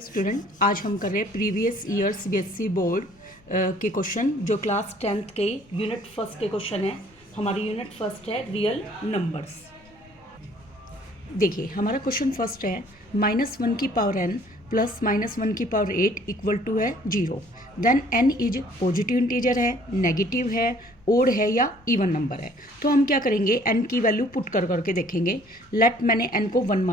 Student, आज हम कर रहे हैं प्रीवियस ईयर सीबीएसई बोर्ड के क्वेश्चन जो क्लास 10th के यूनिट फर्स्ट के क्वेश्चन है। हमारी यूनिट फर्स्ट है रियल नंबर्स। देखिए हमारा क्वेश्चन फर्स्ट है -1 की पावर n प्लस -1 की पावर 8 इक्वल टू है 0। Then n is positive integer है, नेगेटिव है, ओड है या इवन नंबर है। तो हम क्या करेंगे, n की वैल्यू पुट कर करके देखेंगे। लेट मैंने n को 1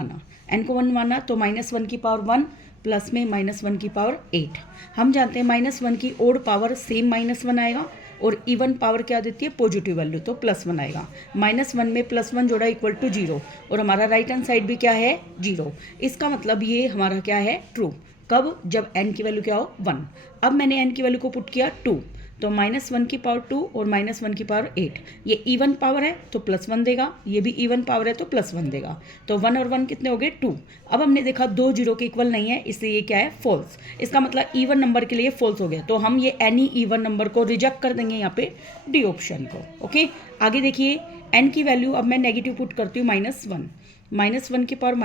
माना, तो -1 की पावर 1 प्लस में -1 की पावर 8। हम जानते हैं -1 की ओड पावर सेम -1 आएगा और इवन पावर क्या देती है, पॉजिटिव वैल्यू, तो +1 आएगा। -1 में +1 जोड़ा इक्वल टू 0 और हमारा राइट हैंड साइड भी क्या है, 0। इसका मतलब ये हमारा क्या है, ट्रू। कब, जब n की वैल्यू क्या हो, 1। अब मैंने n की वैल्यू को पुट किया 2, तो -1 की पावर 2 और -1 की पावर 8। ये इवन पावर है तो +1 देगा, ये भी इवन पावर है तो +1 देगा। तो 1 और 1 कितने हो गए, 2। अब हमने देखा 2 0 के इक्वल नहीं है, इसलिए ये क्या है, फॉल्स। इसका मतलब इवन नंबर के लिए फॉल्स हो गया। तो हम ये एनी इवन नंबर को रिजेक्ट कर देंगे यहाँ पे, डी ऑप्शन को। ओके, आगे देखिए n की वैल्यू अब मैं नेगेटिव पुट करती हूँ -1 की पावर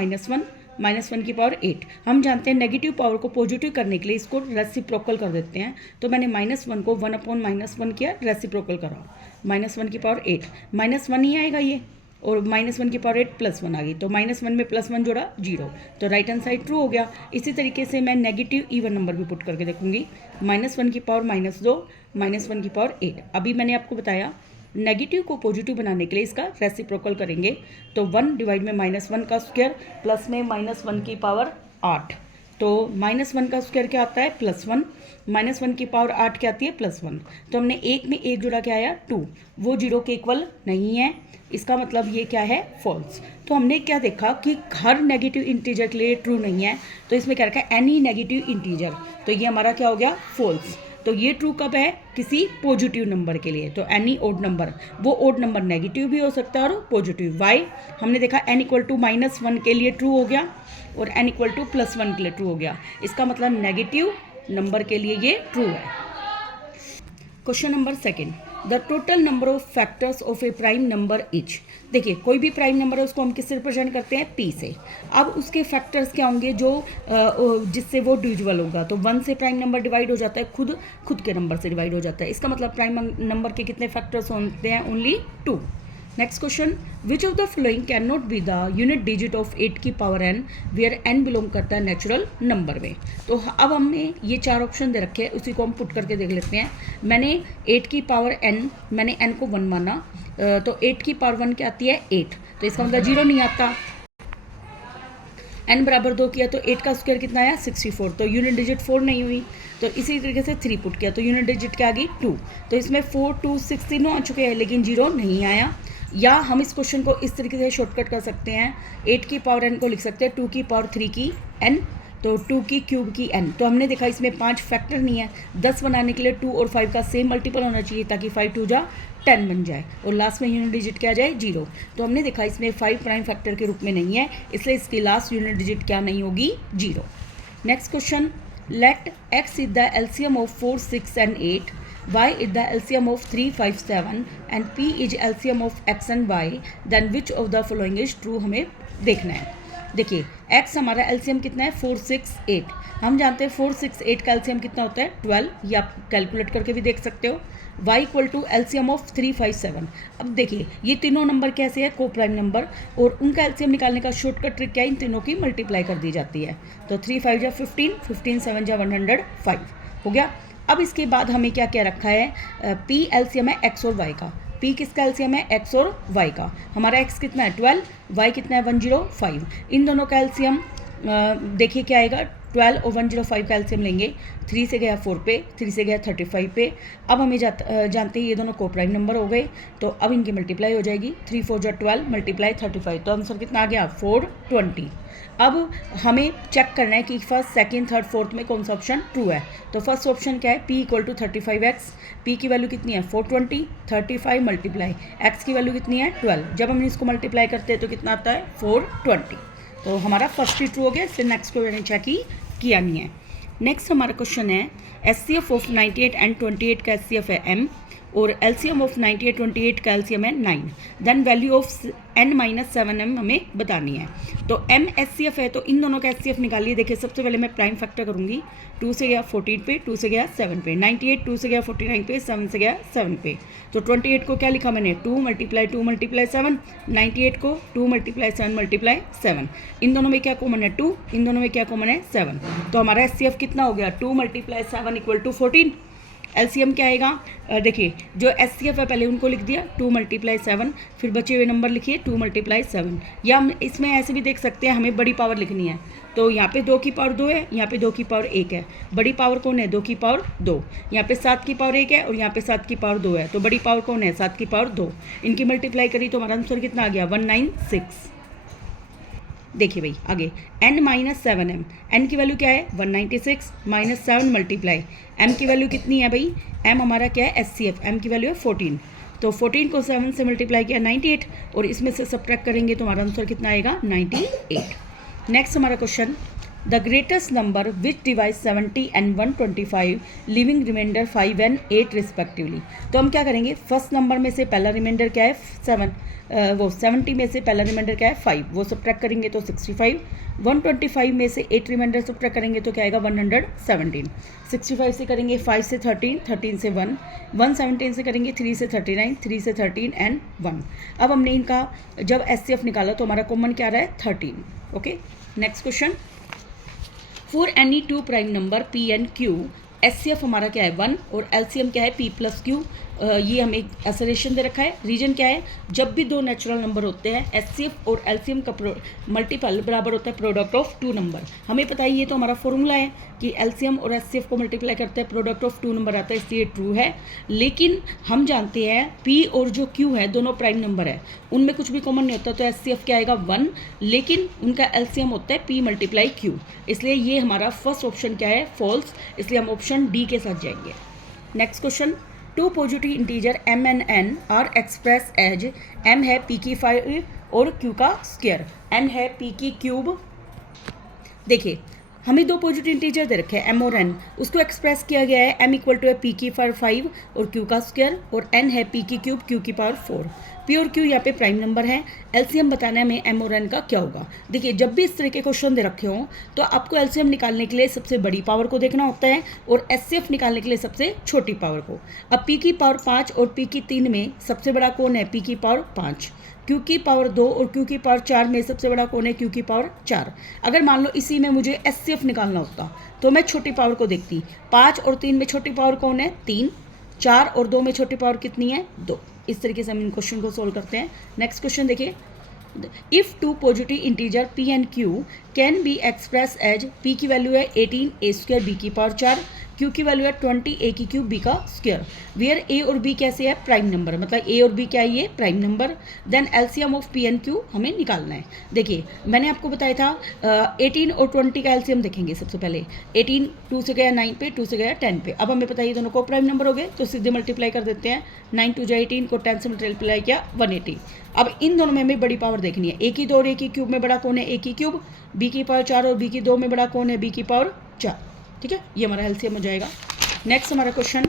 -1 की पावर 8। हम जानते हैं नेगेटिव पावर को पॉजिटिव करने के लिए इसको रेसिप्रोकल कर देते हैं। तो मैंने -1 को 1/-1 किया, रेसिप्रोकल करा, -1 की पावर 8, -1 ही आएगा ये, और -1 की पावर 8 +1 आ गई। तो -1 में +1 जोड़ा 0, तो राइट हैंड साइड ट्रू हो गया। इसी तरीके से मैं नेगेटिव इवन नंबर भी पुट करके देखूंगी, -1 की पावर -2, -1 की पावर 8। अभी मैंने आपको बताया नेगेटिव को पॉजिटिव बनाने के लिए इसका रेसिप्रोकल करेंगे। तो 1 डिवाइड में -1 का स्क्वायर प्लस में -1 की पावर 8। तो -1 का स्क्वायर क्या आता है, +1, -1 की पावर 8 क्या आती है, +1। तो हमने एक में एक जुड़ा क्या आया, 2, वो 0 के इक्वल नहीं है। इसका मतलब ये क्या है, फॉल्स। तो हमने क्या देखा कि हर नेगेटिव इंटीजर के लिए ट्रू नहीं है, तो इसमें क्या रखा है, एनी नेगेटिव इंटीजर। तो ये हमारा क्या हो गया, फॉल्स। तो ये ट्रू कब है, किसी पॉजिटिव नंबर के लिए। तो एनी ओड नंबर, वो ओड नंबर नेगेटिव भी हो सकता है और पॉजिटिव। वाई, हमने देखा n इक्वल टू -1 के लिए ट्रू हो गया और n इक्वल टू +1 के लिए ट्रू हो गया। इसका मतलब नेगेटिव नंबर के लिए ये ट्रू है। Question number second, the total number of factors of A prime number is. देखिए कोई भी प्राइम नंबर है उसको हम किससे रिप्रेजेंट करते हैं, p से। अब उसके फैक्टर्स क्या होंगे जो जिससे वो डिविजिबल होगा। तो 1 से प्राइम नंबर डिवाइड हो जाता है, खुद के नंबर से डिवाइड हो जाता है। इसका मतलब प्राइम नंबर के कितने फैक्टर्स होते हैं, only 2। Next question, which of the following can not be the unit digit of 8 की power n where n belong करता है नेचुरल नंबर में। तो अब हमने ये 4 ऑप्शन दे रखे हैं, उसी को हम पुट करके देख लेते हैं। मैंने 8 की पावर n, मैंने n को 1 माना, तो 8 की पावर 1 क्या आती है, 8। तो इसका मतलब 0 नहीं आता। n बराबर 2 किया तो 8 का स्क्वायर कितना आया, 64। तो यूनिट डिजिट 4 नहीं हुई। तो इसी तरीके से 3 पुट किया तो यूनिट डिजिट क्या आ गई, 2। तो इसमें 4, 2, 6 तीनों आ चुके हैं, लेकिन 0 नहीं आया। या हम इस क्वेश्चन को इस तरीके से शॉर्टकट कर सकते हैं, 8 की पावर n को लिख सकते हैं 2 की पावर 3 की n, तो 2 की क्यूब की n। तो हमने देखा इसमें 5 फैक्टर नहीं है। 10 बनाने के लिए 2 और 5 का सेम मल्टीपल होना चाहिए ताकि 5 2 जा 10 बन जाए और लास्ट में यूनिट डिजिट क्या आ जाए, 0। तो हमने देखा इसमें 5 प्राइम फैक्टर के रूप में नहीं है, इसलिए इसकी लास्ट यूनिट डिजिट क्या नहीं होगी, 0। Next question, let x is the LCM of 4, 6 and 8, y is the LCM of 3, 5, 7 and p is LCM of x and y, then which of the following is true, हमें देखना है। देखिए x हमारा LCM कितना है, 4, 6, 8। हम जानते हैं 4, 6, 8 का LCM कितना होता है, 12, ये आप कैलकुलेट करके भी देख सकते हो। y equal to LCM of 3, 5, 7। अब देखिए ये तीनों नंबर कैसे है, को प्राइम नंबर, और उनका LCM निकालने का शॉर्टकट ट्रिक क्या है, इन तीनों की मल्टीप्लाई कर दी जाती है। तो 3 5 जा 15, 15 7 जा 105 हो गया। अब इसके बाद हमें क्या क्या रखा है, p LCM है x और y का। p किसका LCM है, x और y का। हमारा x कितना है, 12, y कितना है, 105। इन दोनों का LCM देखिए क्या आएगा, 12 और 105 का LCM लेंगे, 3 से गया 4 पे, 3 से गया 35 पे। अब हमें जानते हैं ये दोनों को प्राइम नंबर हो गए, तो अब इनकी मल्टीप्लाई हो जाएगी, 3 4 जा 12 मल्टीप्लाई 35, तो आंसर कितना आ गया, 420। अब हमें चेक करना है कि फर्स्ट, सेकंड, थर्ड, फोर्थ में कौन सा ऑप्शन ट्रू है। तो फर्स्ट ऑप्शन क्या है, p equal to 35x, p की वैल्यू कितनी है, 420, 35 मल्टीप्लाई x की वैल्यू कितनी है, 12। जब हम इसको मल्टीप्लाई करते हैं तो कितना आता है, 420। तो हमारा फर्स्ट ही ट्रू हो गया, इसलिए नेक्स्ट को मैंने चेक ही किया नहीं है। नेक्स्ट हमारा क्वेश्चन है, SCF ऑफ 98 एंड 28 का SCF है m, और एलसीएम ऑफ 98 28 का एलसीएम है 9। देन वैल्यू ऑफ n-7m हमें बतानी है। तो m HCF है तो इन दोनों का HCF निकालिए। देखिए सबसे पहले मैं प्राइम फैक्टर करूँगी, 2 से गया 14 पे, 2 से गया 7 पे, 98 2 से गया 49 पे, 7 से गया 7 पे। तो 28 को क्या लिखा मैंने, 2 × 7, 98 को 2 × 7 × 7। इन दोनों में क्या कॉमन है, 2, इन दोनों में क्या कॉमन है, 7। तो हमारा HCF कितना हो गया, 2 × 7 = 14। एलसीएम क्या आएगा, देखिए जो HCF है पहले उनको लिख दिया 2 × 7, फिर बचे हुए नंबर लिखिए 2 × 7। या हम इसमें ऐसे भी देख सकते हैं, हमें बड़ी पावर लिखनी है तो यहाँ पे 2 की पावर 2 है, यहाँ पे 2 की पावर 1 है। बड़ी पावर कौन है, 2 की पावर 2। यहाँ पे 7 की पावर 1 है और यहाँ पे 7 की पावर 2 है, तो बड़ी पावर कौन है, 7 की पावर 2। इनकी मल्टीप्लाई करी तो हमारा आंसर कितना आ गया, 196। देखिए भाई आगे n-7m, n की वैल्यू क्या है 196 -7 मल्टीप्लाई m की वैल्यू कितनी है भाई, m हमारा क्या है HCF, m की वैल्यू है 14। तो 14 को 7 से मल्टीप्लाई किया 98 और इसमें से सब्ट्रैक्ट करेंगे तो हमारा आंसर कितना आएगा 98। नेक्स्ट हमारा question, the greatest number which divide 70 and 125 living remainder 5 and 8 respectively. तो हम क्या करेंगे, फर्स्ट नंबर में से पहला रिमाइंडर क्या है 7, वो 70 में से पहला रिमाइंडर क्या है 5, वो सब्ट्रैक्ट करेंगे तो 65। 125 में से 8 रिमाइंडर सब्ट्रैक्ट करेंगे तो क्या आएगा 117। 65 से करेंगे 5 से 13, 13 से 1, 117 से करेंगे 3 से 39, 3 से 13 एंड 1। अब हमने इनका जब HCF निकाला तो हमारा कॉमन क्या रहा है 13। Okay, next question, for any 2 prime number P and Q HCF हमारा क्या है 1 और LCM क्या है P + Q। ये हमें असरेशन दे रखा है। रीजन क्या है, जब भी 2 नेचुरल नंबर होते हैं HCF और LCM का मल्टीपल बराबर होता है प्रोडक्ट ऑफ 2 नंबर। हमें पता ही ये तो हमारा फॉर्मूला है कि LCM और HCF को मल्टीप्लाई करते हैं प्रोडक्ट ऑफ 2 नंबर आता है, इसलिए ट्रू है। लेकिन हम जानते हैं P और जो Q है दोनों प्राइम नंबर है, उनमें कुछ भी कॉमन नहीं होता, तो HCF क्या आएगा 1, लेकिन उनका LCM होता है P × Q, इसलिए ये हमारा फर्स्ट ऑप्शन क्या है फॉल्स, इसलिए हम ऑप्शन डी के साथ जाएंगे। Next question, 2 positive integer m and n are express as m है p की 5 और q का स्क्वायर, n है p की क्यूब। देखिए हमें 2 पॉजिटिव इंटीजर दे रखे हैं m और n, उसको एक्सप्रेस किया गया है m = है p की 5 और q का स्क्वायर और n है p की क्यूब q की पावर 4। p और q यहाँ पे प्राइम नंबर है। LCM बताना है हमें m और n का क्या होगा। देखिए जब भी इस तरह के क्वेश्चन दे रखे हों तो आपको LCM निकालने के लिए सबसे बड़ी पावर को देखना होता है और HCF निकालने के लिए सबसे छोटी पावर को। अब p की पावर 5 और p की 3 में सबसे बड़ा कौन है, p की पावर 5। q की पावर 2 और q की पावर 4 में सबसे बड़ा कौन है, q की पावर 4। अगर मान लो इसी में मुझे HCF निकालना होता तो मैं छोटी पावर को देखती, 5 और 3 में छोटी पावर कौन है 3, 4 और 2 में छोटी पावर कितनी है 2। इस तरीके से हम इन क्वेश्चन को सोल्व करते हैं। नेक्स्ट क्वेश्चन देखिए, if 2 positive integer p and q can be express as p की वैल्यू है 18 a² b की पावर 4, q की वैल्यू है 20 a की क्यूब b का स्क्वायर, वेयर a और b कैसे है प्राइम नंबर, मतलब a और b क्या है ये prime number. Then LCM of p and q हमें निकालना है। देखिए मैंने आपको बताया था 18 और 20 का LCM देखेंगे। सबसे पहले 18 2 से गया 9 पे, 2 से गया 10 पे। अब हमें पता है ये दोनों को प्राइम नंबर हो गए तो सीधे मल्टीप्लाई कर देते हैं, 9 2 जा 18 को 10 से मल्टीप्लाई किया 180। अब इन दोनों में हमें बड़ी पावर देखनी है, a की 2 और a की क्यूब में बड़ा कौन है a की क्यूब, b की पावर 4 और b की 2 में बड़ा कौन है b की पावर 4। ठीक है, ये हमारा LCM हो जाएगा। नेक्स्ट हमारा क्वेश्चन,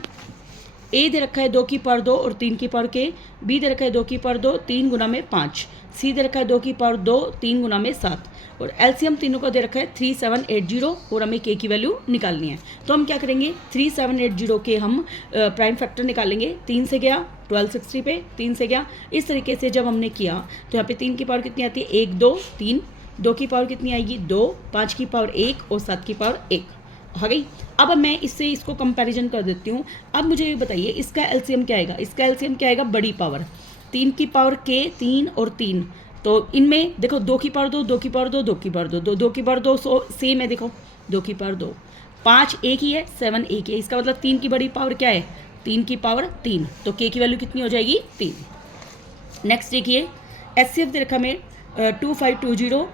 a दे रखा है 2 की पावर 2 और 3 की पावर k, b दे रखा है 2 की पावर 2 3 गुना में 5, c दे रखा है 2 की पावर 2 3 गुना में 7 और LCM तीनों का दे रखा है 3780 और हमें k की वैल्यू निकालनी है। तो हम क्या करेंगे, 3780 के हम प्राइम फैक्टर निकालेंगे। 3 से गया 1260 पे, 3 से गया। इस तरीके से जब हमने किया तो यहाँ पे 3 की पावर कितनी आती है 1 2 3, 2 की पावर कितनी आएगी 2, 5 की पावर 1 और 7 की पावर 1 आ गई। अब मैं इससे इसको कंपैरिजन कर देती हूँ। अब मुझे ये बताइए इसका LCM क्या आएगा, इसका LCM क्या आएगा बड़ी पावर 3 की पावर k 3 और 3, तो इनमें देखो 2 की पावर 2, 2 की पावर 2, 2 की पावर 2, 2 की पावर 2 सेम है। देखो 2 की पावर 2, 5 एक ही है, 7 एक ही है, इसका मतलब 3 की बड़ी पावर क्या है 3 की पावर 3, तो k की वैल्यू कितनी हो जाएगी 3। नेक्स्ट देखिए HCF दे रखा में 2520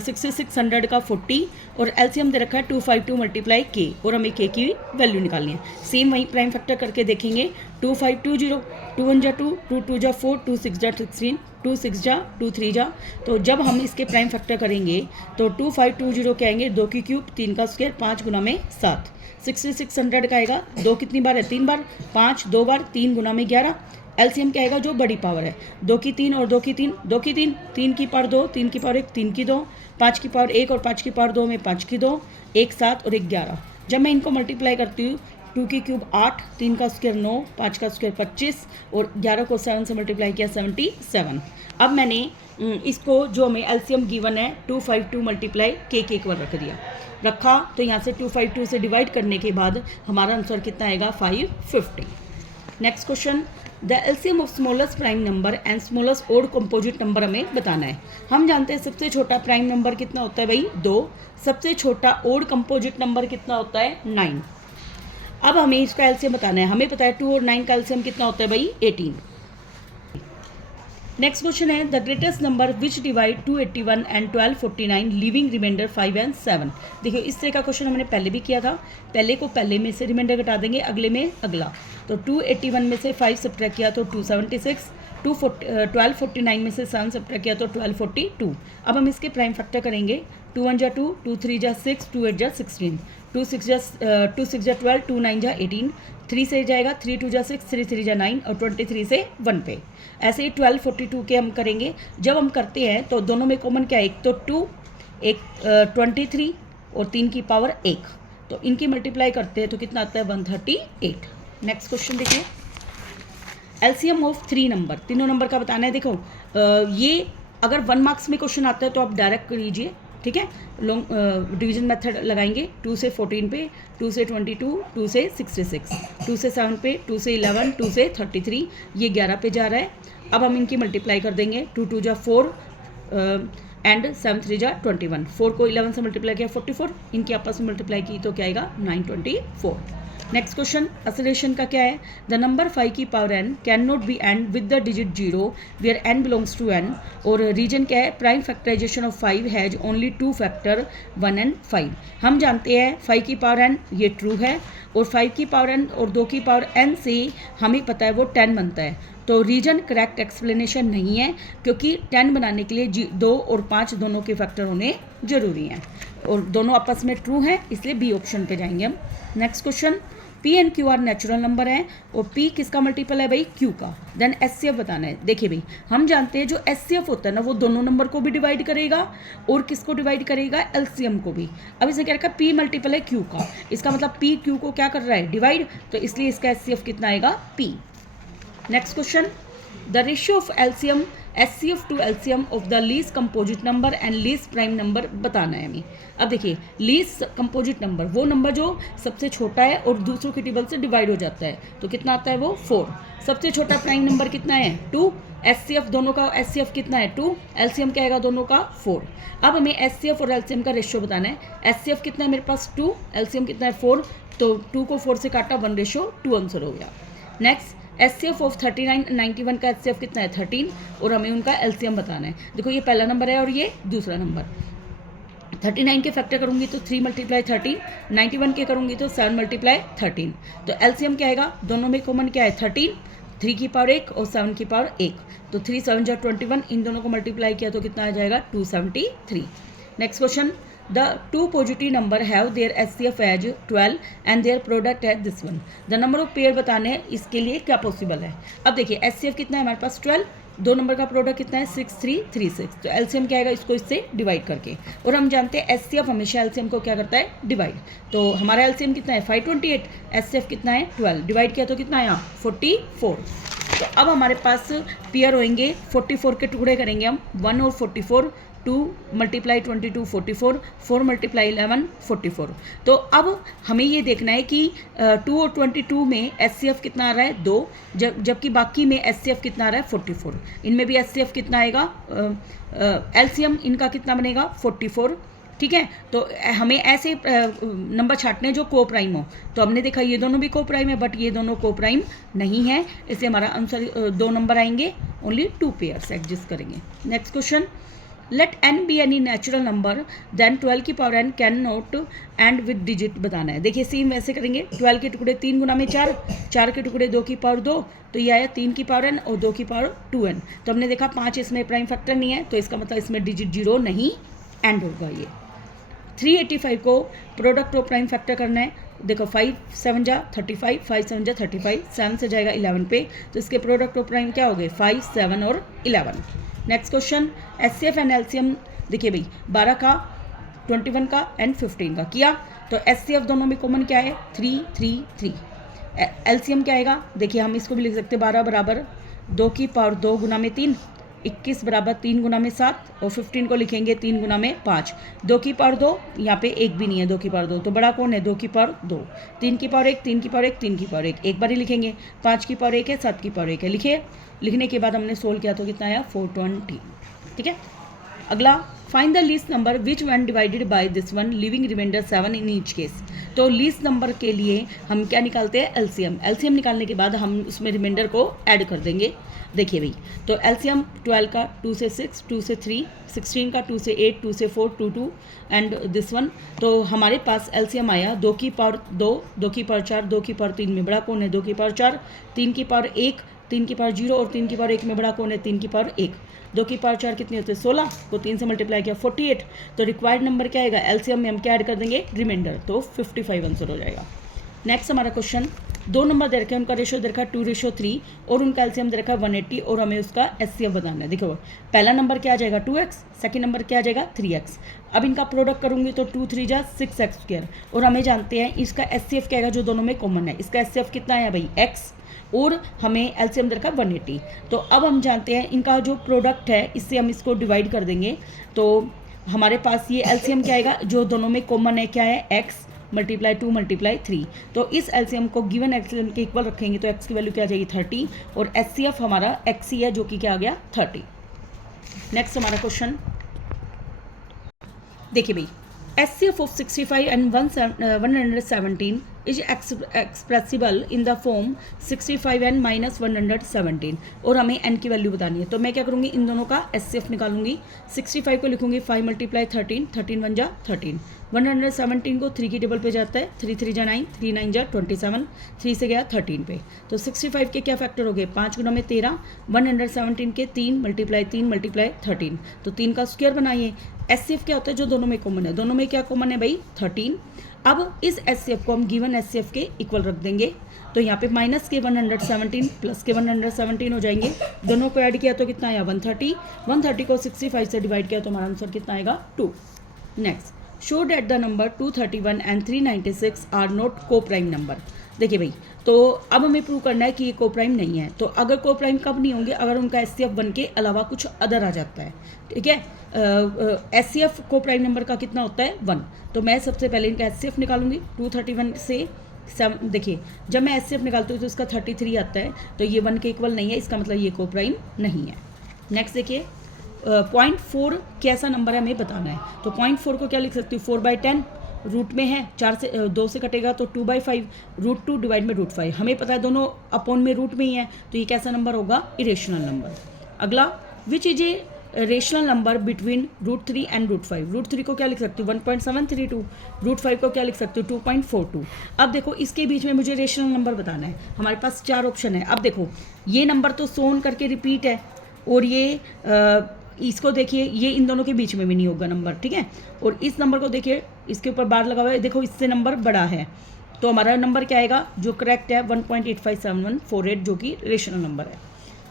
6600 का 40 और एलसीएम दे रखा है 252 मल्टीप्लाई के और हमें के की वैल्यू निकालनी है। सेम वहीं प्राइम फैक्टर करके देखेंगे 2520 2 1 जा 2 2 2 जा 4 2 6 जा 16 2 6 जा 2 3 जा। तो जब हम इसके प्राइम फैक्टर करेंगे तो 2520 के आएंगे 2 की क्यूब 3 का स्क्वायर 5 गुना में 7 6600 का आएगा 2 कितनी बार है 3 बार 5 2 बार 3 गुना में 11 एलसीएम क्या आएगा जो बड़ी पावर है 2 की 3 और 2 की 3 2 की 3 3 की पावर 2 3 की पावर 1 3 की 2 5 की पावर 1 और 5 की पावर 2 में 5 की 2 1 7 और 1 11। जब मैं इनको मल्टीप्लाई करती हूँ 2 की क्यूब 8 3 का स्क्वायर 9 5 का स्क्वायर 25 और 11 को 7 से मल्टीप्लाई किया 77। अब मैंने इसको जो हमें एलसीएम गिवन है 252 मल्टीप्लाई के एक बार रखा तो यहाँ से 252 से डिवाइड करने के बाद हमारा आंसर कितना आएगा 550। Next question the LCM of smallest prime number and smallest odd composite number हमें बताना है। हम जानते हैं सबसे छोटा प्राइम नंबर कितना होता है भाई 2, सबसे छोटा ओड कंपोजिट नंबर कितना होता है 9। अब हमें इसका एलसीएम बताना है। हमें पता है 2 और 9 का एलसीएम कितना होता है भाई 18। नेक्स्ट क्वेश्चन है the greatest number which divide 281 and 1249 living remainder 5 and 7। देखिए इस तरह का क्वेश्चन हमने पहले भी किया था। पहले को पहले में से रिमाइंडर घटा देंगे, अगले में अगला। तो 281 में से 5 सब्ट्रैक्ट किया तो 276, 1249 में से 7 सब्ट्रैक्ट किया तो 1242। अब हम इसके प्राइम फैक्टर करेंगे 2 1 जा 2 2 3 जा 6 2 8 जा 16 2 6 जा 12 2 9 जा 18 3 से जाएगा 3 2 जा 6 3 3 जा 9 और 23 से 1 पे। ऐसे ही 1242 के हम करेंगे। जब हम करते हैं तो दोनों में कॉमन क्या है, एक तो 2 एक 23 और 3 की पावर 1, तो इनकी मल्टीप्लाई करते हैं तो कितना आता है 138। नेक्स्ट क्वेश्चन देखिए एलसीएम ऑफ 3 नंबर, तीनों नंबर का बताना है। देखो ये अगर 1 मार्क्स में क्वेश्चन आता है तो आप डायरेक्ट करिए, ठीक है। लॉन्ग डिवीजन मेथड लगाएंगे 2 से 14 पे, 2 से 22, 2 से 66, 2 से 7 पे, 2 से 11, 2 से 33, ये 11 पे जा रहा है। अब हम इनकी मल्टीप्लाई कर देंगे 2 2 जा 4 एंड 7 3 जा 21, 4 को 11 से मल्टीप्लाई किया 44, इनकी आपस में मल्टीप्लाई की तो क्या आएगा 924। नेक्स्ट क्वेश्चन असोसिएशन का क्या है द नंबर 5 की power n can not be end with the digit 0 where n belongs to n। और रीजन क्या है prime factorisation of 5 has only 2 factor 1 and 5। हम जानते हैं 5 की पावर n ये ट्रू है और 5 की पावर n और 2 की पावर n से हमें पता है वो 10 बनता है। तो रीजन करेक्ट एक्सप्लेनेशन नहीं है क्योंकि 10 बनाने के लिए 2 और 5 दोनों के फैक्टर होने जरूरी हैं और दोनों आपस में ट्रू हैं, इसलिए बी ऑप्शन पे जाएंगे हम। Next question P and Q R natural number है और पी किसका मल्टीपल है भाई क्यू का। देन एचसीएफ बताना है। देखिए भाई हम जानते हैं जो एचसीएफ होता है ना वो दोनों नंबर को भी डिवाइड करेगा और किसको डिवाइड करेगा एलसीएम को भी। अब इसे क्या रखा पी मल्टीपल है क्यू का, इसका मतलब पी क्यू को क्या कर रहा है डिवाइड, तो इसलिए इसका एचसीएफ कितना आएगा p. Next question the ratio of LCM HCF to LCM of the least composite number and least prime number बताना है हमें। अब देखिए लीस्ट कंपोजिट नंबर वो नंबर जो सबसे छोटा है और दूसरों के टेबल से डिवाइड हो जाता है, तो कितना आता है वो 4। सबसे छोटा प्राइम नंबर कितना है 2, एचसीएफ दोनों का एचसीएफ कितना है 2, एलसीएम क्या आएगा दोनों का 4। अब हमें एचसीएफ और एलसीएम का रेशियो बताना है। एचसीएफ कितना है मेरे पास 2, एलसीएम कितना है 4, तो 2 को 4 से काटा 1:2 आंसर हो गया। नेक्स्ट एचसीएफ ऑफ 39 91 का एचसीएफ कितना है 13 और हमें उनका एलसीएम बताना है। देखो ये पहला नंबर है और ये दूसरा नंबर। 39 के फैक्टर करूंगी तो 3 मल्टीप्लाई 13, 91 के करूंगी तो 7 मल्टीप्लाई 13, तो एलसीएम क्या आएगा दोनों में कॉमन क्या है 13, 3 की पावर 1 और 7 की पावर 1, तो 3 7 जा 21, इन दोनों को मल्टीप्लाई किया तो कितना आ जाएगा 273। Next question the 2 positive number have their HCF as 12 and their product as this one. The number of pair बताने इसके लिए क्या पॉसिबल है। अब देखिए एचसीएफ कितना है हमारे पास 12, दो नंबर का प्रोडक्ट कितना है 6336, तो एलसीएम क्या आएगा इसको इससे डिवाइड करके। और हम जानते हैं एचसीएफ हमेशा एलसीएम को क्या करता है डिवाइड, तो हमारा एलसीएम कितना है 528, एचसीएफ कितना है 12, डिवाइड किया तो कितना आया 44। तो अब हमारे पास पेयर होंगे 44 के टुकड़े करेंगे हम 1 और 44, 2 मल्टीप्लाई 22 44, 4 मल्टीप्लाई 11 44। तो अब हमें ये देखना है कि 2 और 22 में एचसीएफ कितना आ रहा है 2, जबकि बाकी में एचसीएफ कितना आ रहा है 44। इनमें भी एचसीएफ कितना आएगा एलसीएम इनका कितना बनेगा 44, ठीक है। तो हमें ऐसे नंबर छाटने हैं जो को प्राइम हो। तो हमने देखा ये दोनों भी को प्राइम है, बट ये दोनों को प्राइम नहीं है, इसलिए हमारा आंसर 2 नंबर आएंगे, ओनली 2 पेयर्स एग्जिस्ट करेंगे। Next question, let n be any natural number then 12 की power n can not end with digit बताना है। देखिए सेम वैसे करेंगे, 12 के टुकड़े 3 गुना में 4, 4 के टुकड़े 2 की पावर 2, तो ये आया 3 की पावर n और 2 की पावर 2n। तो हमने देखा 5 इसमें प्राइम फैक्टर नहीं है, तो इसका मतलब इसमें डिजिट 0 नहीं एंड होगा। ये 385 को प्रोडक्ट और प्राइम फैक्टर करना है। देखो 5 7 जा 35, 5 7 जा 35, 7 से जाएगा 11 पे, तो इसके प्रोडक्ट और प्राइम क्या हो गए 5 7 और 11। Next question, HCF and LCM देखिए भाई 12 का 21 का एंड 15 का किया, तो एचसीएफ दोनों में कॉमन क्या है 3 3 3। एलसीएम क्या आएगा, देखिए हम इसको भी लिख सकते हैं 12 बराबर 2 की पावर 2 गुना में 3, 21 बराबर 3 गुना में 7 और 15 को लिखेंगे 3 गुना में 5। 2 की पावर 2, यहाँ पे एक भी नहीं है 2 की पावर 2, तो बड़ा कौन है 2 की पावर 2। 3 की पावर 1, 3 की पावर 1, 3 की पावर 1, एक बार ही लिखेंगे। 5 की पावर 1 है, 7 की पावर 1 है, लिखिए। लिखने के बाद हमने सोल्व किया तो कितना आया 420। ठीक है। अगला, find the least number which one divided by this one living remainder 7 in each case. तो लीस्ट नंबर के लिए हम क्या निकालते हैं एलसीएम। एलसीएम निकालने के बाद हम उसमें रिमाइंडर को ऐड कर देंगे। देखिए भाई, तो एलसीएम 12 का 2 से 6, 2 से 3, 16 का 2 से 8, 2 से 4, 2 2 एंड दिस वन। तो हमारे पास एलसीएम आया 2 की पावर 2, 2 की पावर 4, 2 की पावर 3 में बड़ा कौन है 2 की पावर 4, 3 की पावर 1, 3 की पावर 0 और 3 की पावर 1 में बड़ा कौन है 3 की पावर 1। 2 की पावर 4 कितनी होती है 16 को 3 से मल्टीप्लाई किया 48। तो रिक्वायर्ड नंबर क्या आएगा एलसीएम में हम क्या ऐड कर देंगे रिमाइंडर, तो 55 आंसर हो जाएगा। नेक्स्ट हमारा क्वेश्चन, 2 नंबर दे रखे हैं, उनका रेशो दे रखा है 2:3 और उनका एलसीएम दे रखा है 180 और हमें उसका एचसीएफ बताना है। देखो पहला नंबर क्या आ जाएगा 2x, सेकंड नंबर क्या आ जाएगा 3x। अब इनका प्रोडक्ट करूंगी तो 2 3 जा 6x² और हमें जानते हैं इसका एचसीएफ क्या आएगा जो दोनों में कॉमन है। इसका एचसीएफ कितना है भाई x और हमें एलसीएम दे रखा है 180। तो अब हम जानते हैं इनका जो प्रोडक्ट है इससे हम इसको डिवाइड कर देंगे, तो हमारे पास ये एलसीएम क्या आएगा जो दोनों में कॉमन है क्या है x मल्टीप्लाई 2 मल्टीप्लाई 3। तो इस एलसीएम को गिवन एलसीएम के इक्वल रखेंगे तो x की वैल्यू क्या आ जाएगी 30 और एचसीएफ हमारा x ही है जो कि क्या आ गया 30। नेक्स्ट हमारा क्वेश्चन देखिए भाई, HCF of 65 and 117 is expressible in the form 65 and -117 और हमें n की वैल्यू बतानी है। तो मैं क्या करूँगी इन दोनों का एचसीएफ निकालूंगी। 65 को लिखूंगी 5 मल्टीप्लाई 13, 13 1 जा 13। 117 को 3 की टेबल पे जाता है, 3 3 जा 9, 3 9 जा 27, 3 से गया 13 पे। तो 65 के क्या फैक्टर हो गए 5 गुना में 13, 117 के 3 मल्टीप्लाई 3 मल्टीप्लाई 13, तो 3 का स्क्वायर बनाइए। एचसीएफ क्या होता है जो दोनों में कॉमन है, दोनों में क्या कॉमन है भाई 13। अब इस एचसीएफ को हम गिवन एचसीएफ के इक्वल रख देंगे, तो यहाँ पे माइनस के 117 प्लस के 117 हो जाएंगे, दोनों को ऐड किया तो कितना आया 130। 130 को 65 से डिवाइड किया तो हमारा आंसर कितना आएगा 2। Next, show that the number 231 and 396 are not coprime number. देखिए भाई, तो अब हमें प्रूव करना है कि ये को प्राइम नहीं है। तो अगर को प्राइम कब नहीं होंगे अगर उनका एचसीएफ 1 के अलावा कुछ अदर आ जाता है। ठीक है, एचसीएफ को प्राइम नंबर का कितना होता है 1। तो मैं सबसे पहले इनका एचसीएफ निकालूंगी 231 से देखिए जब मैं एचसीएफ निकालती हूँ तो इसका 33 आता है, तो ये 1 के इक्वल नहीं है, इसका मतलब ये को प्राइम नहीं है। नेक्स्ट देखिए, 0.4 कैसा नंबर है हमें बताना है। तो 0.4 को क्या लिख सकती हूँ 4/10, रूट में है 4 से 2 से कटेगा तो 2/5, √2 डिवाइड में √5। हमें पता है दोनों अपॉन में रूट में ही है, तो ये कैसा नंबर होगा इरेशनल नंबर। अगला, which is a rational number between √3 and √5। √3 को क्या लिख सकती हूँ 1.732, √5 को क्या लिख सकती हूँ 2.42। अब देखो इसके बीच में मुझे रेशनल नंबर बताना है। हमारे पास 4 ऑप्शन है। अब देखो ये नंबर तो सोन करके रिपीट है और ये इसको देखिए ये इन दोनों के बीच में भी नहीं होगा नंबर। ठीक है, और इस नंबर को देखिए इसके ऊपर बार लगा हुआ है, देखो इससे नंबर बड़ा है, तो हमारा नंबर क्या आएगा जो करेक्ट है 1.857148 जो कि रेशनल नंबर है।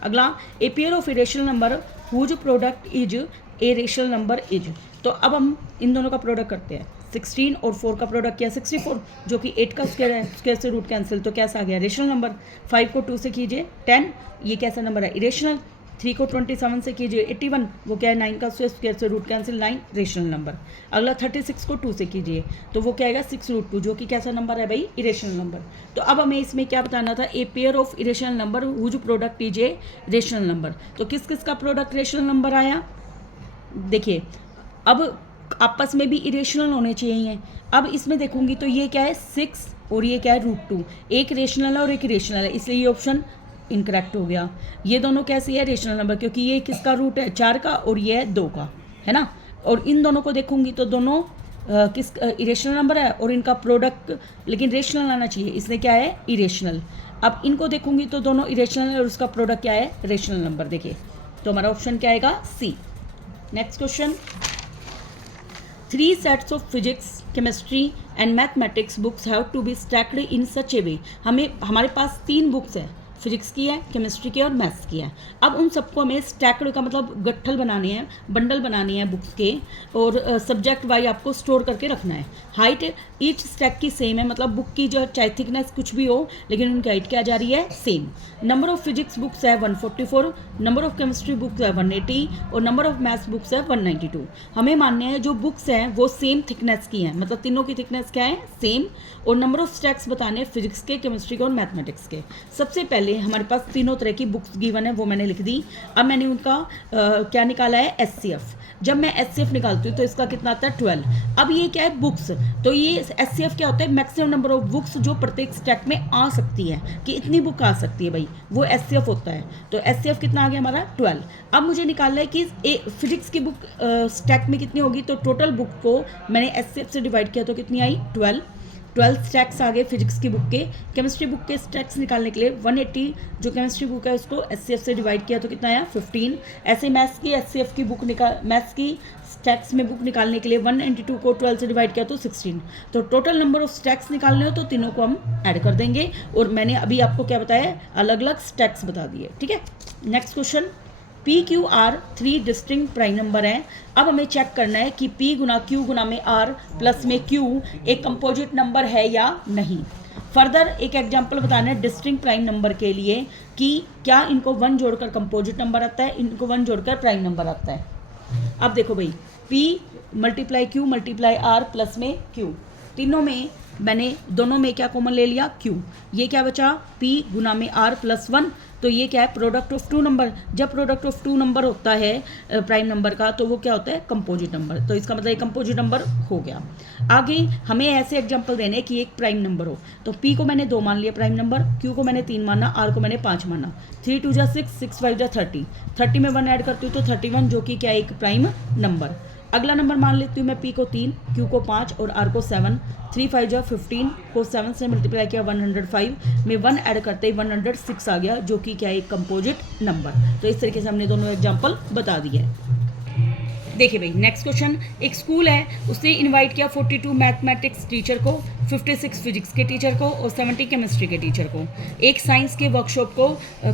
अगला, a pair of irrational number whose product is a rational number is. तो अब हम इन दोनों का प्रोडक्ट करते हैं। 16 और 4 का प्रोडक्ट किया 64 जो कि 8 का स्क्वायर है, स्क्वायर से रूट कैंसिल, तो कैसा आ गया रेशनल नंबर। 5 को 2 से कीजिए 10, ये कैसा नंबर है इरेशनल। 3 को 27 से कीजिए 81, वो क्या है 9 का स्क्वायर से रूट कैंसिल 9 रेशनल नंबर। अगला 36 को 2 से कीजिए तो वो क्या आएगा 6√2 जो कि कैसा नंबर है भाई इरेशनल नंबर। तो अब हमें इसमें क्या बताना था, a pair of irrational number whose product is a rational number. तो किस किस का प्रोडक्ट रेशनल नंबर आया देखिए। अब आपस में भी इरेशनल होने चाहिए। अब इसमें देखूंगी तो ये क्या है 6 और ये क्या है √2, एक रेशनल है और एक इरेशनल है, इसलिए ये ऑप्शन इनकरेक्ट हो गया। ये दोनों कैसे है रेशनल नंबर, क्योंकि ये किसका रूट है 4 का और ये है 2 का, है ना। और इन दोनों को देखूंगी तो दोनों किस इरेशनल नंबर है और इनका प्रोडक्ट लेकिन रेशनल आना चाहिए, इसलिए क्या है इरेशनल। अब इनको देखूंगी तो दोनों इरेशनल है और उसका प्रोडक्ट क्या है रेशनल नंबर। देखिए तो हमारा ऑप्शन क्या आएगा C. Next question, 3 sets of physics, chemistry and mathematics books have to be stacked in such a way। हमारे पास 3 बुक्स है, फिजिक्स की है, केमिस्ट्री की और मैथ्स की है। अब उन सबको हमें स्टैक्ड का मतलब गट्ठल बनाने हैं, बंडल बनाने हैं बुक्स के, और सब्जेक्ट वाइज आपको स्टोर करके रखना है। हाइट ईच स्टैक की सेम है, मतलब बुक की जो चाहे थिकनेस कुछ भी हो लेकिन उनकी हाइट क्या जा रही है same. Number of physics books है 144, नंबर ऑफ केमिस्ट्री बुक्स है 180 और नंबर ऑफ मैथ्स बुक्स है 192। हमें मानने हैं जो बुक्स हैं वो सेम थिकनेस की हैं, मतलब तीनों की थिकनेस क्या है सेम, और नंबर ऑफ स्टैक्स बताने फिजिक्स के, केमिस्ट्री के और मैथमेटिक्स के। सबसे पहले हमारे पास तीनों तरह की बुक्स गिवन है वो मैंने लिख दी। अब मैंने उनका क्या निकाला है एचसीएफ। जब मैं एचसीएफ निकालती हूँ तो इसका कितना आता है 12। अब ये क्या है बुक्स, तो ये एचसीएफ क्या होता है मैक्सिमम नंबर ऑफ बुक्स जो प्रत्येक स्टैक में आ सकती है, कि इतनी बुक आ सकती है भाई, वो एचसीएफ होता है। तो एचसीएफ कितना आ गया हमारा 12। अब मुझे निकालना है कि फिजिक्स की बुक स्टैक में कितनी होगी, तो टोटल बुक को मैंने एचसीएफ से डिवाइड किया तो कितनी आई 12 स्टैक्स आ गए फिजिक्स की बुक के। केमिस्ट्री बुक के स्टैक्स निकालने के लिए 180 जो केमिस्ट्री बुक है उसको एचसीएफ से डिवाइड किया तो कितना आया 15। ऐसे मैथ्स की एचसीएफ की बुक मैथ्स की स्टैक्स में बुक निकालने के लिए 192 को 12 से डिवाइड किया तो 16। तो टोटल नंबर ऑफ स्टैक्स निकालने हो तो तीनों को हम ऐड कर देंगे, और मैंने अभी आपको क्या बताया अलग अलग स्टैक्स बता दिए, ठीक है। Next question, P Q R 3 distinct prime number हैं। अब हमें चेक करना है कि P गुना Q गुना में R प्लस में Q एक कंपोजिट नंबर है या नहीं। फर्दर एक एग्जांपल बताना है डिस्टिंक्ट प्राइम नंबर के लिए कि क्या इनको 1 जोड़कर कंपोजिट नंबर आता है, इनको 1 जोड़कर प्राइम नंबर आता है। अब देखो भाई P multiply Q multiply R plus में Q, तीनों में मैंने दोनों में क्या कॉमन ले लिया Q। ये क्या बचा P गुना में R प्लस 1, तो ये क्या है प्रोडक्ट ऑफ 2 नंबर। जब प्रोडक्ट ऑफ 2 नंबर होता है प्राइम नंबर का तो वो क्या होता है कंपोजिट नंबर, तो इसका मतलब ये कंपोजिट नंबर हो गया। आगे हमें ऐसे एग्जांपल देने हैं कि एक प्राइम नंबर हो, तो P को मैंने 2 मान लिया प्राइम नंबर, Q को मैंने 3 माना, R को मैंने 5 माना। 3 2 जा 6, 6 5 जा 30, 30 में 1 ऐड करती हूँ तो 31 जो कि क्या है एक प्राइम नंबर। अगला नंबर मान लेती हूँ मैं P को 3, Q को 5 और R को 7। 3 5 जा 15 को 7 से मल्टीप्लाई किया 105 में 1 ऐड करते ही 106 आ गया जो कि क्या है एक कंपोजिट नंबर। तो इस तरीके से हमने दोनों एग्जांपल बता दिए हैं। देखिए भाई नेक्स्ट क्वेश्चन, एक स्कूल है उसने इनवाइट किया 42 मैथमेटिक्स टीचर को, 56 फिजिक्स के टीचर को और 70 केमिस्ट्री के टीचर को एक साइंस के वर्कशॉप को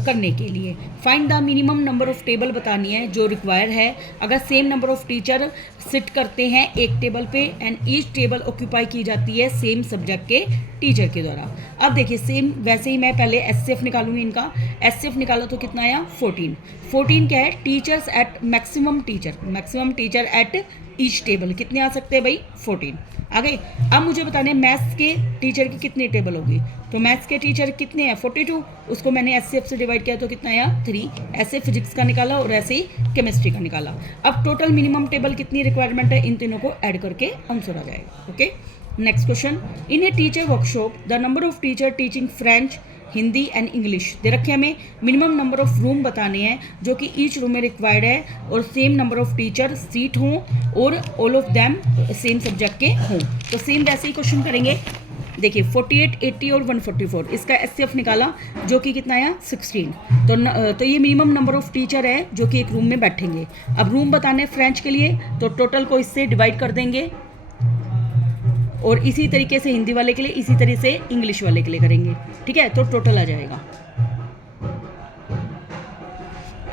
करने के लिए। Find the minimum number of table बतानी है जो रिक्वायर है अगर same number of teacher sit करते हैं एक टेबल पे एंड ईच टेबल ऑक्यूपाई की जाती है सेम सब्जेक्ट के टीचर के द्वारा। अब देखिए सेम वैसे ही मैं पहले एचसीएफ निकालूंगी, इनका एचसीएफ निकाला तो कितना आया 14 क्या है teachers at maximum teacher at each table कितने आ सकते हैं भाई 14 आ गए। अब मुझे बताने मैथ्स के टीचर की कितनी टेबल होगी, तो मैथ्स के टीचर कितने हैं 42, उसको मैंने एचसीएफ से डिवाइड किया तो कितना आया 3। ऐसे फिजिक्स का निकाला और ऐसे ही केमिस्ट्री का निकाला। अब टोटल मिनिमम टेबल कितनी रिक्वायरमेंट है इन तीनों को ऐड करके आंसर आ जाएगा। Okay next question, in a teacher workshop the number of teacher teaching French Hindi and English दे रखे। हमें मिनिमम नंबर ऑफ रूम बताने हैं जो कि ईच रूम में रिक्वायर्ड है और same number of teacher seat हों और all of them same subject के हों। तो सेम वैसे ही क्वेश्चन करेंगे। देखिए 48, 80 और 144 इसका एचसीएफ निकाला जो कि कितना आया 16। तो ये मिनिमम नंबर ऑफ टीचर है जो कि एक रूम में बैठेंगे। अब रूम बताने फ्रेंच के लिए तो टोटल को इससे डिवाइड कर देंगे और इसी तरीके से हिंदी वाले के लिए, इसी तरीके से इंग्लिश वाले के लिए करेंगे, ठीक है। तो टोटल आ जाएगा।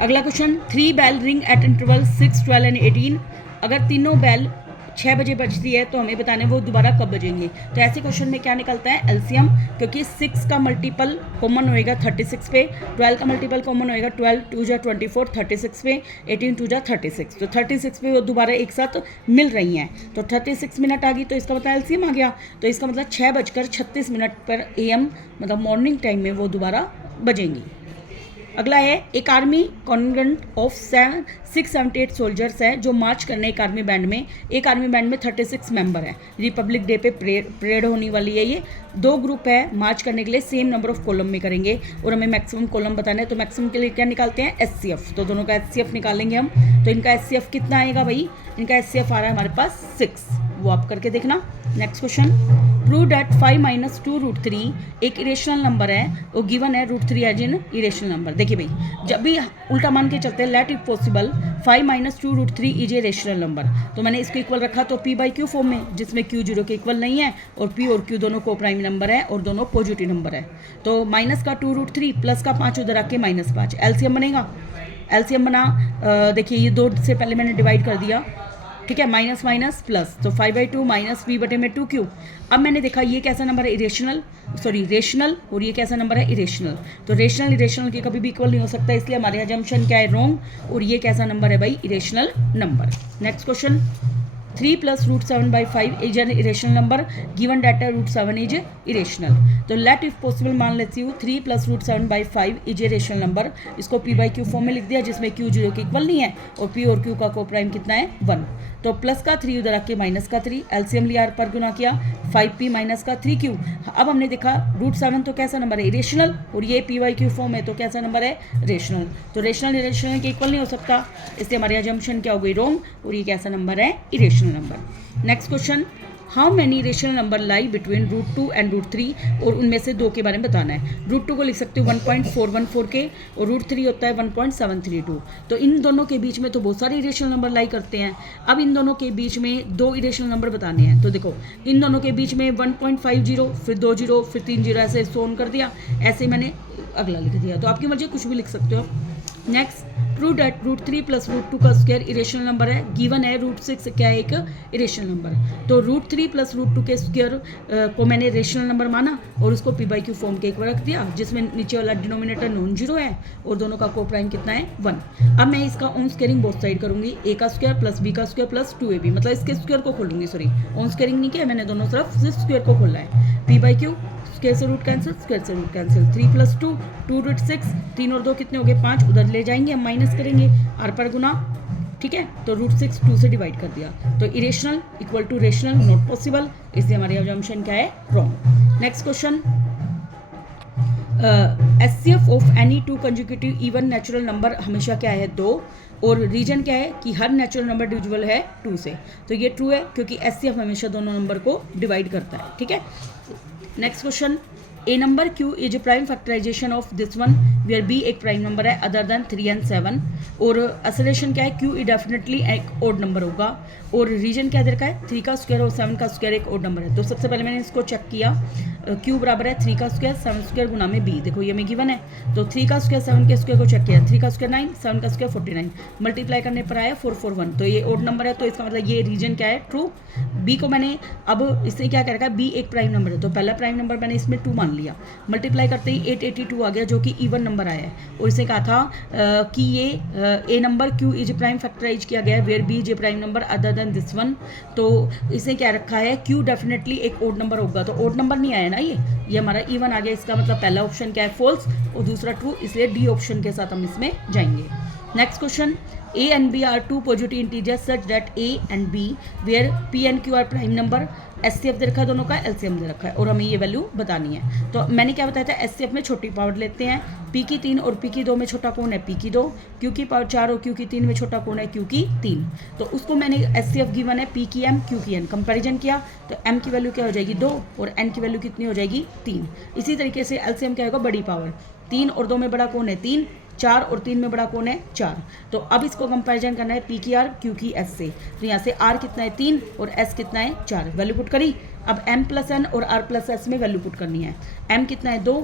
अगला question, 3 bell ring at interval 6, 12 and 18। अगर तीनों बेल 6 बजे बजती है तो हमें बताने वो दोबारा कब बजेंगे। तो ऐसे क्वेश्चन में क्या निकलता है एलसीएम, क्योंकि 6 का मल्टीपल कॉमन होएगा 36 पे, 12 का मल्टीपल कॉमन होएगा 12 2 जा 24 36 पे, 18 2 जा 36। तो 36 पे वो दोबारा एक साथ मिल रही हैं तो 36 मिनट आ गई, तो इसका मतलब एलसीएम आ गया। तो इसका मतलब 6:36 पर AM मतलब मॉर्निंग टाइम में वो दोबारा बजेंगी। अगला है एक आर्मी कॉन्टिजेंट ऑफ 678 सोल्जर्स है जो मार्च करने एक आर्मी बैंड में 36 मेंबर है। रिपब्लिक डे पे परेड होने वाली है। ये 2 ग्रुप है, मार्च करने के लिए सेम नंबर ऑफ कॉलम में करेंगे और हमें मैक्सिमम कॉलम बताना है। तो मैक्सिमम के लिए क्या निकालते हैं, SCF। तो दोनों का SCF निकालेंगे हम। तो इनका SCF कितना आएगा भाई, इनका SCF आ रहा है हमारे पास 6, वो आप करके देखना। नेक्स्ट क्वेश्चन, प्रूव दैट 5 - 2 √3 एक इरेशनल नंबर है और गिवन है √3 एज इन इरेशनल नंबर। देखिए भाई, जब भी उल्टा मान के चलते हैं, let if possible 5 - 2 √3 is a rational number. तो मैंने इसको इक्वल रखा तो P/Q फॉर्म में, जिसमें Q 0 के इक्वल नहीं है और P और Q दोनों को प्राइम नंबर है और दोनों पॉजिटिव नंबर है। तो माइनस का 2 √3 प्लस का 5 उधर आके -5, एलसीएम बनेगा। एलसीएम बना, देखिए ये 2 से पहले मैंने डिवाइड कर दिया, ठीक है, माइनस माइनस प्लस, तो 5/2 माइनस V/2Q। अब मैंने देखा ये कैसा नंबर है, रेशनल, और ये कैसा नंबर है, इरेशनल। तो रेशनल इरेशनल के कभी भी इक्वल नहीं हो सकता, इसलिए हमारे अजम्पशन क्या है, रॉन्ग। और ये कैसा नंबर है भाई, irrational number. Next question, 3 + √7/5 is an irrational number, given data √7 is irrational. तो लेट इफ पॉसिबल मान लेती हूँ 3 + √7/5 इज ए रेशनल नंबर। इसको P/Q फॉर्म में लिख दिया, जिसमें Q 0 के इक्वल नहीं है और P और Q का को प्राइम कितना है, 1। तो प्लस का 3 उधर आके माइनस का 3, एलसीएम लिया पर गुना किया, 5P माइनस का 3Q। अब हमने देखा √7 तो कैसा नंबर है, इरेशनल, और ये P/Q फॉर्म है तो कैसा नंबर है, रेशनल। तो रेशनल इरेशनल के इक्वल नहीं हो सकता, इसलिए हमारी अजम्पशन क्या हो गई, रॉन्ग, और ये कैसा नंबर है, irrational number. Next question, how many rational number lie between √2 and √3, और उनमें से 2 के बारे में बताना है। √2 को लिख सकते हो 1.414 के, और √3 होता है 1.732। तो इन दोनों के बीच में तो बहुत सारे इरेशनल नंबर लाई करते हैं। अब इन दोनों के बीच में 2 इरेशनल नंबर बताने हैं। तो देखो इन दोनों के बीच में 1.50, फिर 2 0, फिर 3 0, ऐसे सोन कर दिया, ऐसे मैंने अगला लिख दिया। तो आपकी मर्जी, कुछ भी लिख सकते हो। नेक्स्ट, प्रूव दैट √3 + √2 का स्क्वायर इरेशनल नंबर है, गिवन है √6 क्या है, एक इरेशनल नंबर। तो √3 + √2 के स्क्वायर को मैंने रेशनल नंबर माना और उसको P/Q फॉर्म के एक बार रख दिया, जिसमें नीचे वाला डिनोमिनेटर नॉन जीरो है और दोनों का को प्राइम कितना है, 1। अब मैं इसका ऑन स्क्वायरिंग बोथ साइड करूंगी, A का स्क्वायर + B का स्क्वायर + 2AB, मतलब इसके स्क्वायर को खोलूंगी, सॉरी ऑन स्क्वायरिंग नहीं किया मैंने, दोनों तरफ सिर्फ स्क्वायर को खोला है। P/Q स्क्वायर से रूट कैंसिल, 3 + 2 2√6, 3 और 2 कितने हो गए, 5, उधर ले जाएंगे हम, माइनस करेंगे, आर पर गुना, ठीक है। तो √6 2 से डिवाइड कर दिया, तो irrational equal to rational, not possible, इसलिए हमारी अजम्पशन क्या है, wrong. Next question, SCF of any 2 consecutive even natural number हमेशा क्या है, 2, और रीजन क्या है कि हर नेचुरल नंबर डिविजिबल है 2 से। तो ये ट्रू है क्योंकि SCF हमेशा दोनों नंबर को डिवाइड करता है, ठीक है। Next question, A number Q is a prime factorization of this one where B एक प्राइम नंबर है अदर देन 3 and 7, और असलेशन क्या है, Q डेफिनेटली एक ओड नंबर होगा, और रीजन क्या दे रखा है, 3 का स्क्वायर और 7 का स्क्वायर एक ओड नंबर है। तो सबसे पहले मैंने इसको चेक किया, Q बराबर है 3 का स्क्वायर 7 स्क्वायर गुना में B, देखो ये में गिवन है। तो 3 का स्क्वायर 7 के स्क्वायर को चेक किया, 3 का स्क्वायर 9, 7 का स्क्वायर 49, मल्टीप्लाई करने पर आया 441, तो ये ओड नंबर है, तो इसका मतलब ये रीजन क्या है, ट्रू। B को मैंने अब इससे क्या कर रखा है, B एक प्राइम नंबर है, तो पहला प्राइम नंबर मैंने इसमें 2 मान लिया, मल्टीप्लाई करते ही 882 आ गया जो कि इवन नंबर आया है, और इसे कहा था कि ये A number Q is prime factorise किया गया है where B is a prime number other than this one. तो इसे क्या रखा है, Q डेफिनेटली एक ओड नंबर होगा, तो ओड नंबर नहीं आया ना, ये हमारा इवन आ गया, इसका मतलब पहला ऑप्शन क्या है, फॉल्स, और दूसरा ट्रू, इसलिए डी ऑप्शन के साथ हम इसमें जाएंगे। Next question, A and B are 2 positive integers such that A and B where P and Q are prime number। SCF दे रखा है दोनों का, LCM दे रखा है, और हमें ये वैल्यू बतानी है। तो मैंने क्या बताया था, SCF में छोटी पावर लेते हैं, P की 3 और P की 2 में छोटा कौन है, P की 2, Q की पावर 4 और Q की 3 में छोटा कौन है, Q की 3। तो उसको मैंने SCF गिवन है P की M Q की N, कंपेरिजन किया तो M की वैल्यू क्या हो जाएगी 2 और N की वैल्यू कितनी हो जाएगी 3। इसी तरीके से LCM क्या होगा, बड़ी पावर 3 और 2 में बड़ा कौन है 3, 4 और 3 में बड़ा कौन है 4। तो अब इसको कंपैरिजन करना है P की R Q की S से, तो यहाँ से R कितना है 3 और S कितना है 4, वैल्यू पुट करी। अब M + N और R + S में वैल्यू पुट करनी है, M कितना है 2,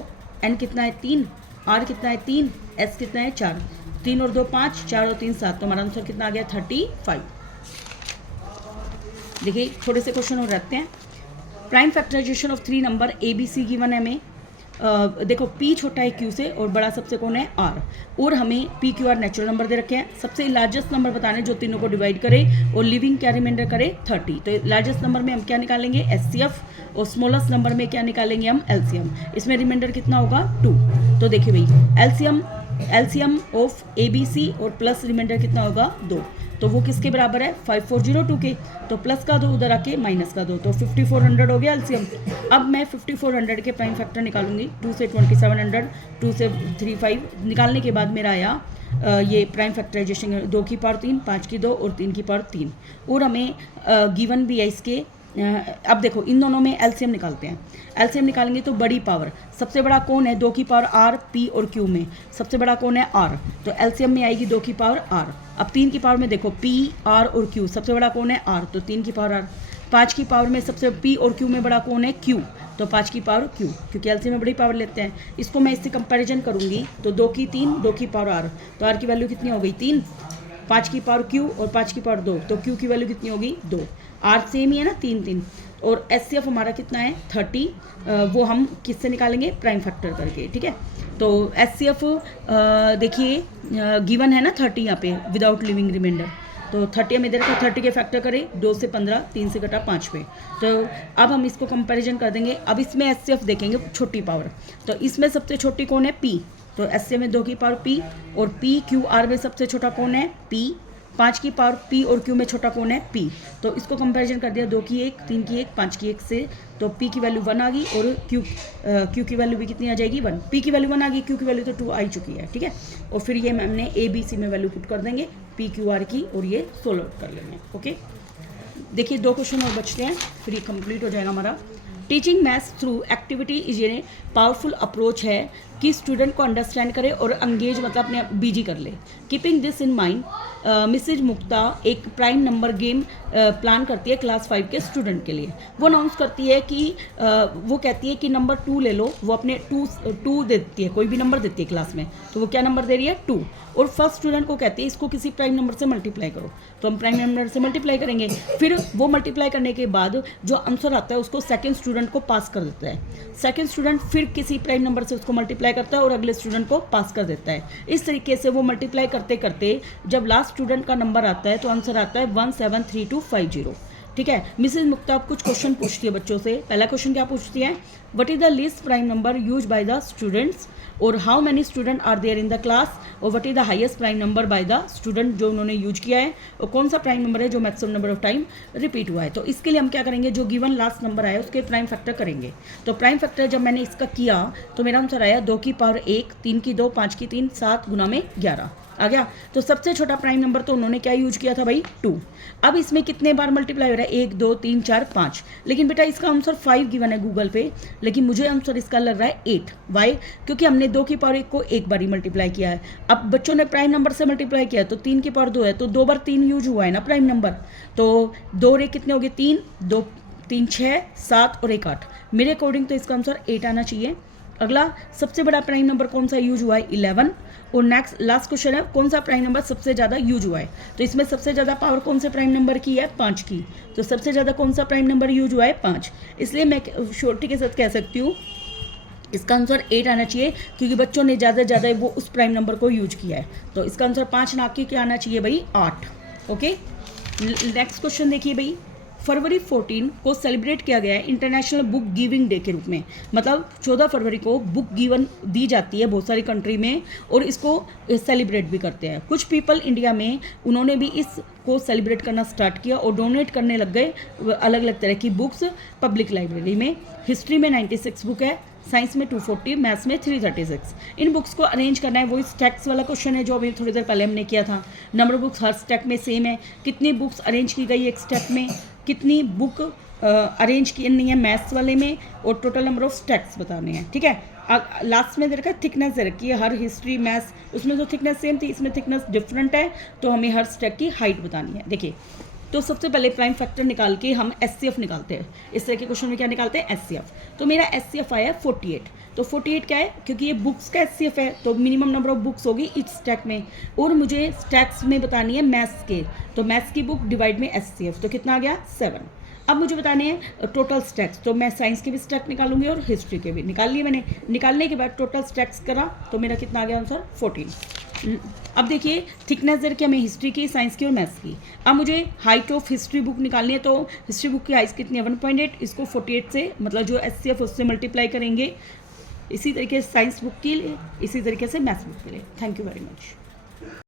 N कितना है 3, R कितना है 3, S कितना है 4, 3 और 2 5, 4 और 3 7, तो हमारा आंसर कितना आ गया 35। देखिए थोड़े से क्वेश्चन और रहते हैं। Prime factorisation of 3 number ABC given है हमें, देखो P छोटा है Q से और बड़ा सबसे कौन है R, और हमें PQR नेचुरल नंबर दे रखे हैं, सबसे लार्जेस्ट नंबर बताने जो तीनों को डिवाइड करे और लिविंग क्या रिमाइंडर करे 30। तो लार्जेस्ट नंबर में हम क्या निकालेंगे SCF, और स्मॉलेस्ट नंबर में क्या निकालेंगे हम LCM, इसमें रिमाइंडर कितना होगा 2। तो देखिए भाई LCM एलसीएम ऑफ ABC और प्लस रिमाइंडर कितना होगा 2, तो वो किसके बराबर है 5402 के, तो प्लस का 2 उधर आके माइनस का 2, तो 5400 हो गया एलसीएम। अब मैं 5400 के प्राइम फैक्टर निकालूंगी, 2 से 2700, 2 से 35 निकालने के बाद मेरा आया ये प्राइम फैक्टराइजेशन 2 की पावर 3, 5 की 2 और 3 की पावर 3, और हमें गिवन भी है इसके। अब देखो इन दोनों में एलसीएम निकालते हैं। एलसीएम निकालेंगे तो बड़ी पावर सबसे बड़ा कौन है 2 की पावर R, P और Q में सबसे बड़ा कौन है R, तो एलसीएम में आएगी 2 की पावर R। अब 3 की पावर में देखो P, R और Q सबसे बड़ा कौन है R, तो 3 की पावर R। 5 की पावर में सबसे P और Q में बड़ा कौन है Q, तो 5 की पावर Q, क्योंकि एलसीएम में बड़ी पावर लेते हैं। इसको मैं इससे कंपैरिजन करूंगी तो 2 की 3, 2 की पावर R, तो R की वैल्यू कितनी हो गई 3, 5 की पावर Q और 5 की पावर 2, तो Q की वैल्यू कितनी होगी 2, R सेम ही है ना 3 3, और एचसीएफ हमारा कितना है 30, वो हम किससे निकालेंगे प्राइम फैक्टर करके, ठीक है। तो एचसीएफ देखिए गिवन है ना 30 यहाँ पे विदाउट लिविंग रिमाइंडर, तो 30 हम इधर का 30 के फैक्टर करें 2 से 15, 3 से कटा 5 पे, तो अब हम इसको कंपैरिजन कर देंगे। अब इसमें एचसीएफ देखेंगे छोटी पावर, तो इसमें सबसे छोटी कौन है P, तो एचसीएफ में 2 की पावर P, और PQR में सबसे छोटा कौन है P, 5 की पावर P और Q में छोटा कौन है P, तो इसको कंपैरिजन कर दिया 2 की 1, 3 की 1, 5 की 1 से, तो P की वैल्यू 1 आ गई और Q की वैल्यू भी कितनी आ जाएगी 1, P की वैल्यू 1 आ गई, Q की वैल्यू तो 2 आ चुकी है, ठीक है। और फिर ये हमने ABC में वैल्यू पुट कर देंगे PQR की और ये सोल्व कर लेंगे, ओके। देखिए 2 क्वेश्चन और बचते हैं फिर ये कंप्लीट हो जाएगा हमारा। Teaching maths through activity is a powerful approach है कि स्टूडेंट को अंडरस्टैंड करे और एंगेज मतलब अपने बिजी कर ले। Keeping this in mind Mrs Mukta एक प्राइम नंबर गेम प्लान करती है क्लास 5 के स्टूडेंट के लिए। वो अनाउंस करती है कि वो कहती है कि नंबर 2 ले लो, वो अपने 2 देती है, कोई भी नंबर देती है क्लास में, तो वो क्या नंबर दे रही है 2, और फर्स्ट स्टूडेंट को कहती है इसको किसी प्राइम नंबर से मल्टीप्लाई करो, तो हम प्राइम नंबर से मल्टीप्लाई करेंगे, फिर वो मल्टीप्लाई करने के बाद जो आंसर आता है उसको सेकंड स्टूडेंट को पास कर देता है। सेकंड स्टूडेंट फिर किसी प्राइम नंबर से उसको मल्टीप्लाई करता है और अगले स्टूडेंट को पास कर देता है। इस तरीके से वो मल्टीप्लाई करते करते जब लास्ट स्टूडेंट का नंबर आता है तो आंसर आता है 173250, ठीक है। मिसेज मुक्ता अब कुछ क्वेश्चन पूछती है बच्चों से। पहला क्वेश्चन क्या पूछती है, what is the least prime number use by the students, और how many student are there in the class, और what is the highest prime number by the student जो उन्होंने यूज किया है, और कौन सा प्राइम नंबर है जो maximum number of time repeat हुआ है। तो इसके लिए हम क्या करेंगे, जो गिवन लास्ट नंबर आया उसके प्राइम फैक्टर करेंगे। तो प्राइम फैक्टर जब मैंने इसका किया तो मेरा आंसर आया 2 की पावर 1, 3 की 2, 5 की 3, 7 गुना में 11 आ गया। तो सबसे छोटा प्राइम नंबर तो उन्होंने क्या यूज किया था भाई 2। अब इसमें कितने बार मल्टीप्लाई हो रहा है 1 2 3 4 5, लेकिन बेटा इसका आंसर 5 गिवन है गूगल पे, लेकिन मुझे आंसर इसका लग रहा है 8। वाई, क्योंकि हमने 2 की पावर 1 को एक बार ही मल्टीप्लाई किया है। अब बच्चों ने प्राइम नंबर से मल्टीप्लाई किया तो 3 की पावर 2 है, तो 2 बार 3 यूज हुआ है ना प्राइम नंबर, तो 2 रे कितने हो गए 3, 2 3 6 7 और 1 8। मेरे अकॉर्डिंग तो इसका आंसर 8 आना चाहिए। अगला सबसे बड़ा प्राइम नंबर कौन सा यूज हुआ है 11, और नेक्स्ट लास्ट क्वेश्चन है कौन सा प्राइम नंबर सबसे ज़्यादा यूज हुआ है, तो इसमें सबसे ज़्यादा पावर कौन से प्राइम नंबर की है 5 की, तो सबसे ज़्यादा कौन सा प्राइम नंबर यूज हुआ है 5, इसलिए मैं श्योरिटी के साथ कह सकती हूँ इसका आंसर 8 आना चाहिए, क्योंकि बच्चों ने ज़्यादा से ज़्यादा वो उस प्राइम नंबर को यूज किया है। तो इसका आंसर 5 ना कि क्या आना चाहिए भाई 8। ओके, नेक्स्ट क्वेश्चन देखिए भाई, फरवरी 14 को सेलिब्रेट किया गया है इंटरनेशनल बुक गिविंग डे के रूप में। मतलब 14 फरवरी को बुक गिवन दी जाती है बहुत सारी कंट्री में, और इसको सेलिब्रेट भी करते हैं। कुछ पीपल इंडिया में उन्होंने भी इसको सेलिब्रेट करना स्टार्ट किया और डोनेट करने लग गए अलग अलग तरह की बुक्स पब्लिक लाइब्रेरी में। हिस्ट्री में 96 बुक है, साइंस में 240, मैथ्स में 336। इन बुक्स को अरेंज करना है, वही स्टैक्स वाला क्वेश्चन है जो अभी थोड़ी देर पहले हमने किया था। नंबर बुक्स हर स्टैक में सेम है, कितनी बुक्स अरेंज की गई एक स्टैक में, कितनी बुक अरेंज करनी है मैथ्स वाले में, और टोटल नंबर ऑफ स्टैक्स बताने हैं, ठीक है। लास्ट में दे रखा है थिकनेस दे रखी है, हर हिस्ट्री मैथ्स उसमें जो थिकनेस सेम थी इसमें थिकनेस डिफरेंट है, तो हमें हर स्टैक की हाइट बतानी है। देखिए, तो सबसे पहले प्राइम फैक्टर निकाल के हम एचसीएफ निकालते हैं। इस तरह के क्वेश्चन में क्या निकालते हैं एचसीएफ। तो मेरा एचसीएफ आया 48। तो 48 क्या है, क्योंकि ये बुक्स का एचसीएफ है तो मिनिमम नंबर ऑफ बुक्स होगी इच स्टैक में, और मुझे स्टैक्स में बतानी है मैथ्स के, तो मैथ्स की बुक डिवाइड में एचसीएफ, तो कितना आ गया 7। अब मुझे बताने हैं टोटल स्टैक्स, तो मैं साइंस के भी स्टैक निकालूंगी और हिस्ट्री के भी निकाल लिए मैंने। निकालने के बाद टोटल स्टैक्स करा तो मेरा कितना आ गया आंसर 14। अब देखिए थिकनेस दे रखी है हमें हिस्ट्री की, साइंस की और मैथ्स की। अब मुझे हाइट ऑफ हिस्ट्री बुक निकालनी है, तो हिस्ट्री बुक की हाइट कितनी है 1.8, इसको 48 से मतलब जो एचसीएफ उससे मल्टीप्लाई करेंगे इसी तरीके से साइंस बुक के लिए, इसी तरीके से मैथ्स बुक के लिए। Thank you very much.